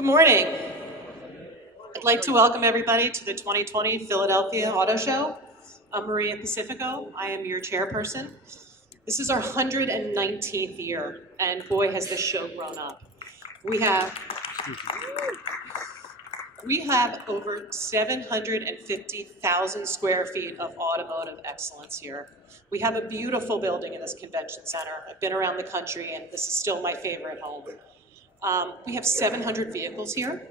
Good morning. I'd like to welcome everybody to the 2020 Philadelphia Auto Show. I'm Maria Pacifico. I am your chairperson. This is our 119th year, and boy, has this show grown up. We have over 750,000 square feet of automotive excellence here. We have a beautiful building in this convention center. I've been around the country, and this is still my favorite home. We have 700 vehicles here.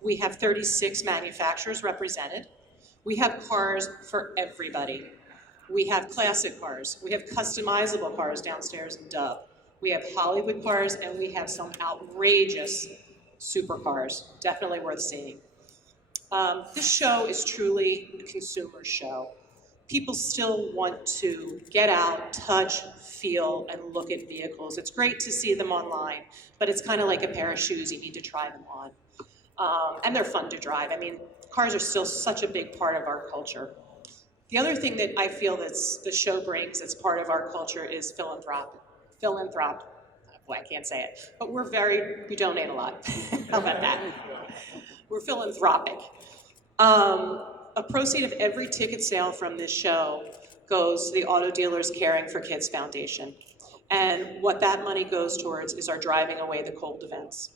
We have 36 manufacturers represented. We have cars for everybody. We have classic cars. We have customizable cars downstairs in Dove. We have Hollywood cars, and we have some outrageous supercars, definitely worth seeing. This show is truly a consumer show. People still want to get out, touch, feel, and look at vehicles. It's great to see them online, but it's kind of like a pair of shoes. You need to try them on. And they're fun to drive. I mean, cars are still such a big part of our culture. The other thing that I feel that the show brings that's part of our culture is philanthropic. Boy, I can't say it. But we donate a lot. How about that? We're philanthropic. A proceed of every ticket sale from this show goes to the Auto Dealers Caring for Kids Foundation. And what that money goes towards is our Driving Away the Cold events.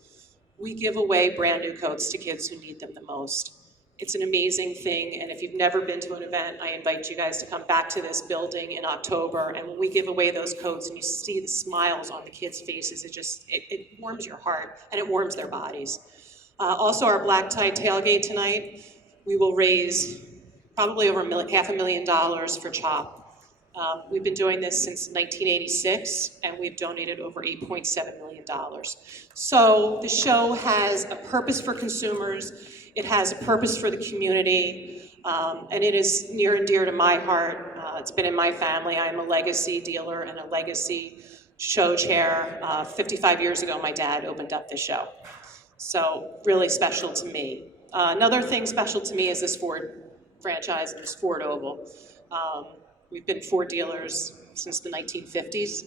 We give away brand new coats to kids who need them the most. It's an amazing thing, and if you've never been to an event, I invite you guys to come back to this building in October, and when we give away those coats and you see the smiles on the kids' faces, it warms your heart, and it warms their bodies. Also, our black tie tailgate tonight, we will raise probably over $500,000 for CHOP. We've been doing this since 1986, and we've donated over $8.7 million. So the show has a purpose for consumers, it has a purpose for the community, and it is near and dear to my heart. It's been in my family. I'm a legacy dealer and a legacy show chair. 55 years ago, my dad opened up this show. So really special to me. Another thing special to me is this Ford franchise and this Ford Oval. We've been Ford dealers since the 1950s.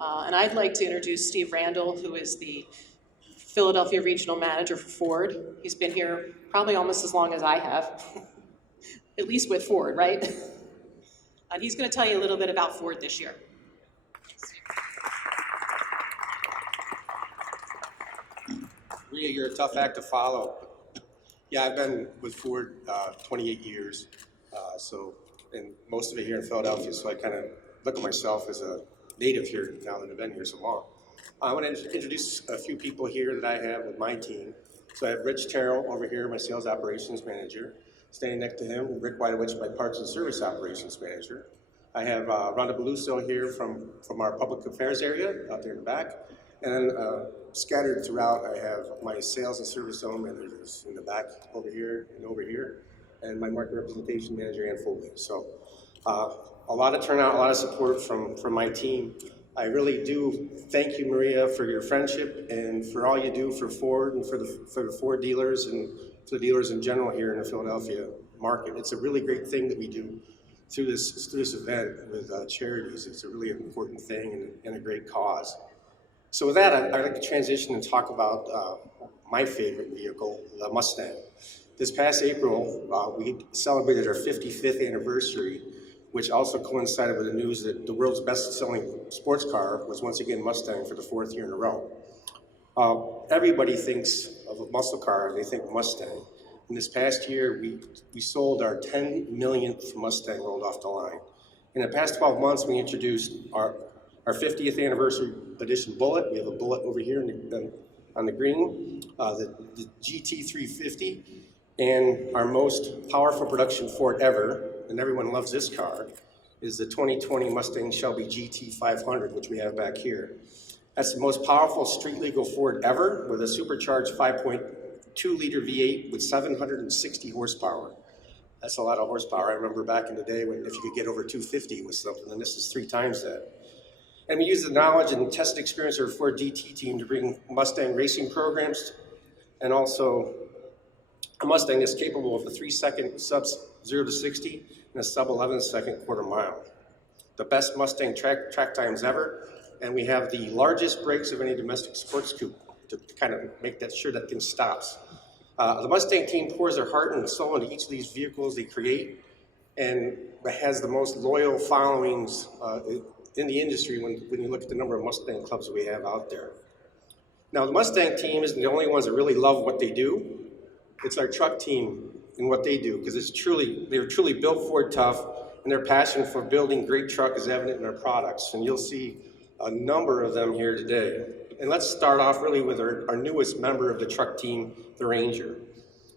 And I'd like to introduce Steve Randall, who is the Philadelphia Regional Manager for Ford. He's been here probably almost as long as I have, at least with Ford, right? And he's going to tell you a little bit about Ford this year. Maria, you're a tough act to follow. Yeah, I've been with Ford 28 years, and most of it here in Philadelphia, so I kind of look at myself as a native here now that I've been here so long. I want to introduce a few people here that I have with my team. So I have Rich Terrell over here, my sales operations manager. Standing next to him, Rick Widowich, my parts and service operations manager. I have Rhonda Beluso here from our public affairs area out there in the back. And then scattered throughout, I have my sales and service zone managers in the back over here, and my market representation manager, Ann Foley. So a lot of turnout, a lot of support from my team. I really do thank you, Maria, for your friendship and for all you do for Ford and for the Ford dealers and for the dealers in general here in the Philadelphia market. It's a really great thing that we do through this event with charities. It's a really important thing and a great cause. So with that, I'd like to transition and talk about my favorite vehicle, the Mustang. This past April, we celebrated our 55th anniversary, which also coincided with the news that the world's best-selling sports car was once again Mustang for the 4th year in a row. Everybody thinks of a muscle car, they think Mustang. And this past year, we sold our 10 millionth Mustang rolled off the line. In the past 12 months, we introduced our 50th anniversary edition Bullet. We have a Bullet over here on the green, the GT350, and our most powerful production Ford ever, and everyone loves this car, is the 2020 Mustang Shelby GT500, which we have back here. That's the most powerful street-legal Ford ever, with a supercharged 5.2-liter V8 with 760 horsepower. That's a lot of horsepower. I remember back in the day when if you could get over 250 with something, and this is 3 times that. And we use the knowledge and tested experience of our Ford DT team to bring Mustang racing programs, and also a Mustang that's capable of a 3-second sub 0 to 60 and a sub 11-second quarter mile. The best Mustang track times ever, and we have the largest brakes of any domestic sports coupe to kind of make that sure that thing stops. The Mustang team pours their heart and soul into each of these vehicles they create, and has the most loyal followings in the industry when you look at the number of Mustang clubs that we have out there. Now, the Mustang team isn't the only ones that really love what they do. It's our truck team and what they do, because they're truly built Ford tough, and their passion for building great truck is evident in their products. And you'll see a number of them here today. And let's start off really with our newest member of the truck team, the Ranger.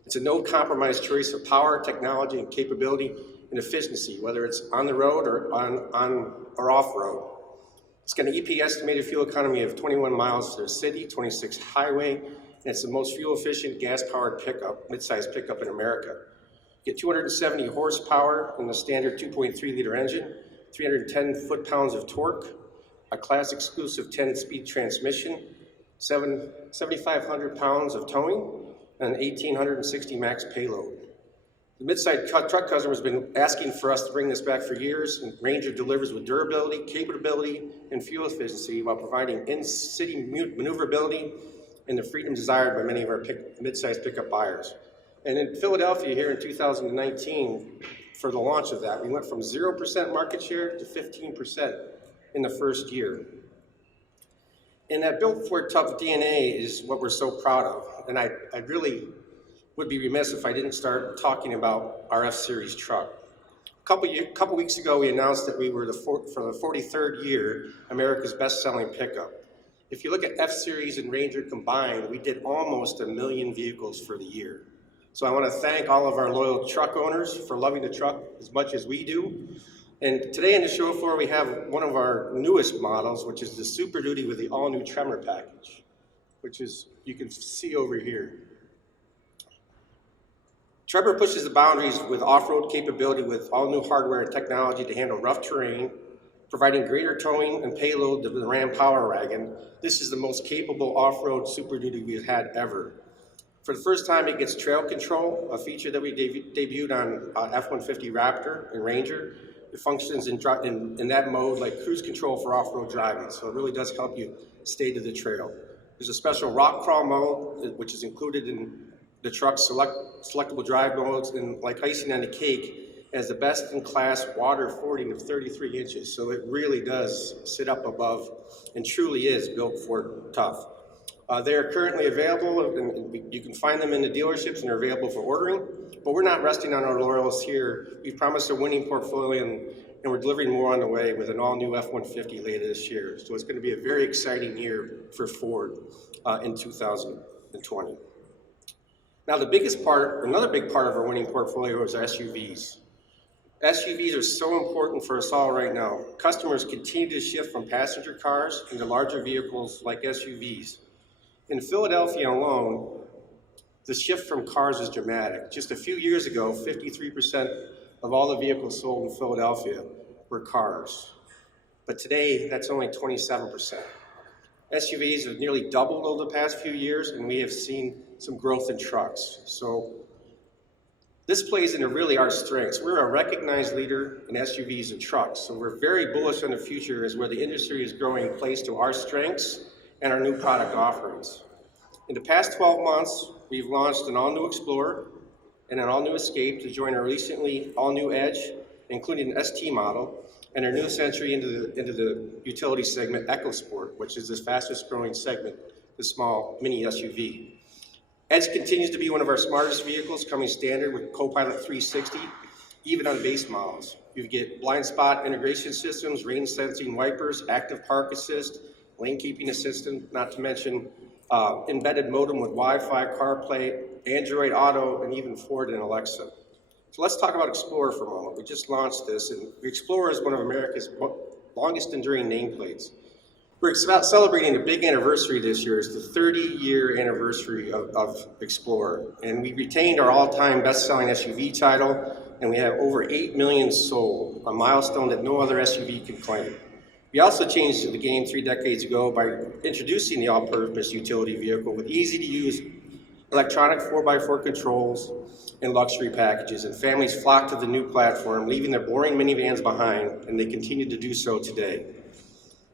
It's a no-compromise choice of power, technology, and capability and efficiency, whether it's on the road or on or off-road. It's got an EP estimated fuel economy of 21 miles to the city, 26 highway, and it's the most fuel-efficient gas-powered pickup, mid-sized pickup in America. You get 270 horsepower in the standard 2.3-liter engine, 310 foot-pounds of torque, a class-exclusive 10-speed transmission, 7,500 pounds of towing, and 1,860 max payload. The mid-size truck customer has been asking for us to bring this back for years, and Ranger delivers with durability, capability, and fuel efficiency while providing in-city maneuverability and the freedom desired by many of our mid-size pickup buyers. And in Philadelphia here in 2019, for the launch of that, we went from 0% market share to 15% in the first year. And that built Ford tough DNA is what we're so proud of. And I really would be remiss if I didn't start talking about our F-Series truck. A couple weeks ago, we announced that we were for the 43rd year, America's best-selling pickup. If you look at F-Series and Ranger combined, we did almost 1 million vehicles for the year. So I want to thank all of our loyal truck owners for loving the truck as much as we do. And today on the show floor, we have one of our newest models, which is the Super Duty with the all-new Tremor package, which is, you can see over here. Tremor pushes the boundaries with off-road capability with all-new hardware and technology to handle rough terrain, providing greater towing and payload to the Ram Power Wagon. This is the most capable off-road Super Duty we've had ever. For the first time, it gets trail control, a feature that we debuted on F-150 Raptor and Ranger. It functions in that mode like cruise control for off-road driving, so it really does help you stay to the trail. There's a special rock crawl mode, which is included in the truck's selectable drive modes, and like icing on the cake, has the best-in-class water fording of 33 inches, so it really does sit up above and truly is built for tough. They are currently available, and you can find them in the dealerships, and they're available for ordering. But we're not resting on our laurels here. We've promised a winning portfolio, and we're delivering more on the way with an all-new F-150 later this year. So it's going to be a very exciting year for Ford in 2020. Now, another big part of our winning portfolio is our SUVs. SUVs are so important for us all right now. Customers continue to shift from passenger cars into larger vehicles like SUVs. In Philadelphia alone, the shift from cars is dramatic. Just a few years ago, 53% of all the vehicles sold in Philadelphia were cars. But today, that's only 27%. SUVs have nearly doubled over the past few years, and we have seen some growth in trucks. So this plays into really our strengths. We're a recognized leader in SUVs and trucks, so we're very bullish on the future as where the industry is growing plays to our strengths and our new product offerings. In the past 12 months, we've launched an all-new Explorer and an all-new Escape to join our recently all-new Edge, including an ST model, and our newest entry into the utility segment, EcoSport, which is the fastest growing segment, the small mini SUV. Edge continues to be one of our smartest vehicles, coming standard with Copilot 360, even on base models. You get blind spot integration systems, rain sensing wipers, active park assist, lane keeping assistant, not to mention embedded modem with Wi-Fi, CarPlay, Android Auto, and even Ford and Alexa. So let's talk about Explorer for a moment. We just launched this, and the Explorer is one of America's longest enduring nameplates. We're celebrating a big anniversary this year. It's the 30-year anniversary of Explorer, and we retained our all-time best-selling SUV title, and we have over 8 million sold, a milestone that no other SUV can claim. We also changed the game 3 decades ago by introducing the all-purpose utility vehicle with easy-to-use electronic 4x4 controls and luxury packages, and families flocked to the new platform, leaving their boring minivans behind, and they continue to do so today.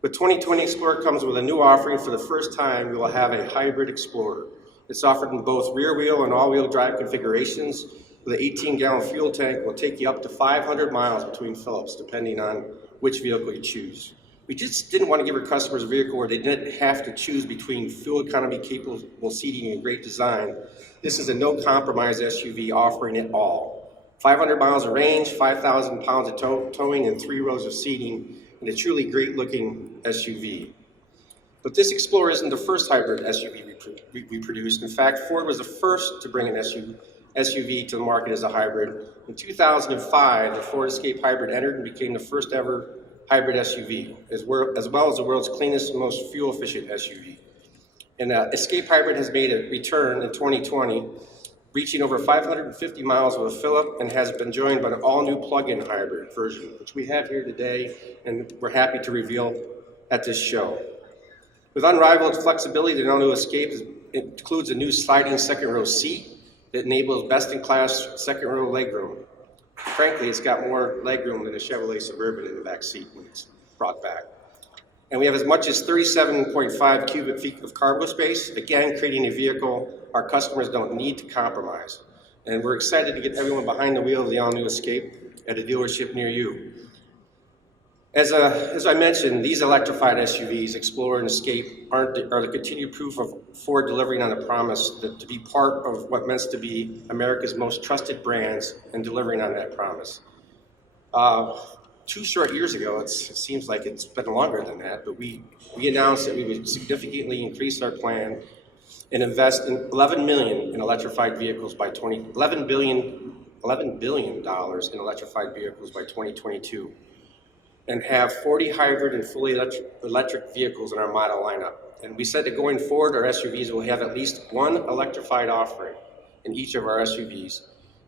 With 2020 Explorer comes with a new offering. For the first time, we will have a hybrid Explorer. It's offered in both rear wheel and all-wheel drive configurations. With an 18-gallon fuel tank will take you up to 500 miles between fill-ups, depending on which vehicle you choose. We just didn't want to give our customers a vehicle where they didn't have to choose between fuel economy capable seating and great design. This is a no-compromise SUV offering it all. 500 miles of range, 5,000 pounds of towing, and 3 rows of seating, and a truly great-looking SUV. But this Explorer isn't the first hybrid SUV we produced. In fact, Ford was the first to bring an SUV to the market as a hybrid. In 2005, the Ford Escape Hybrid entered and became the first ever hybrid SUV, as well as the world's cleanest and most fuel-efficient SUV. And Escape Hybrid has made a return in 2020, reaching over 550 miles with a fill-up, and has been joined by an all-new plug-in hybrid version, which we have here today, and we're happy to reveal at this show. With unrivaled flexibility, the all-new Escape includes a new sliding second-row seat that enables best-in-class second-row legroom. Frankly, it's got more legroom than a Chevrolet Suburban in the back seat when it's brought back. And we have as much as 37.5 cubic feet of cargo space, again, creating a vehicle our customers don't need to compromise. And we're excited to get everyone behind the wheel of the all-new Escape at a dealership near you. As I mentioned, these electrified SUVs, Explorer and Escape, are the continued proof of Ford delivering on a promise to be part of what meant to be America's most trusted brands and delivering on that promise. 2 short years ago, it seems like it's been longer than that, but we announced that we would significantly increase our plan and invest in $11 billion in electrified vehicles by $11 billion in electrified vehicles by 2022. And have 40 hybrid and fully electric vehicles in our model lineup. And we said that going forward, our SUVs will have at least 1 electrified offering in each of our SUVs.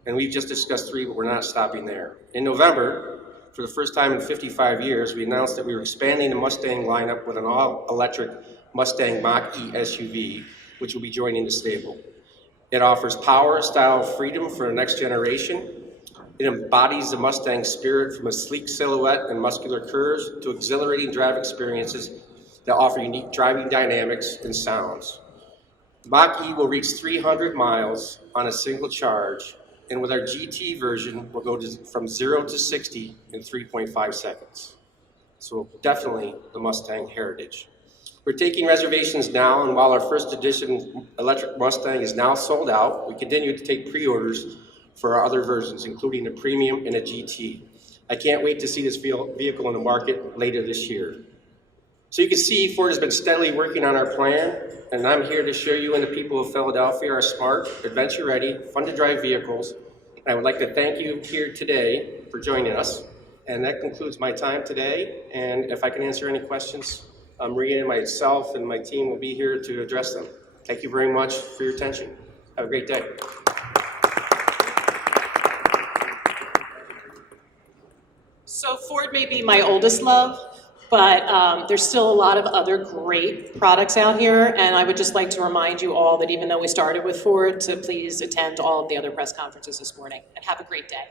And we've just discussed 3, but we're not stopping there. In November, for the first time in 55 years, we announced that we were expanding the Mustang lineup with an all-electric Mustang Mach-E SUV, which will be joining the stable. It offers power, style, freedom for the next generation. It embodies the Mustang spirit, from a sleek silhouette and muscular curves to exhilarating drive experiences that offer unique driving dynamics and sounds. Mach-E will reach 300 miles on a single charge, and with our GT version, we'll go from 0 to 60 in 3.5 seconds. So definitely the Mustang heritage. We're taking reservations now, and while our first edition electric Mustang is now sold out, we continue to take pre-orders for our other versions, including a Premium and a GT. I can't wait to see this vehicle in the market later this year. So you can see Ford has been steadily working on our plan, and I'm here to show you and the people of Philadelphia are smart, adventure-ready, fun-to-drive vehicles. And I would like to thank you here today for joining us. And that concludes my time today. And if I can answer any questions, Maria and myself and my team will be here to address them. Thank you very much for your attention. Have a great day. So Ford may be my oldest love, but there's still a lot of other great products out here, and I would just like to remind you all that even though we started with Ford, to please attend all of the other press conferences this morning, and have a great day.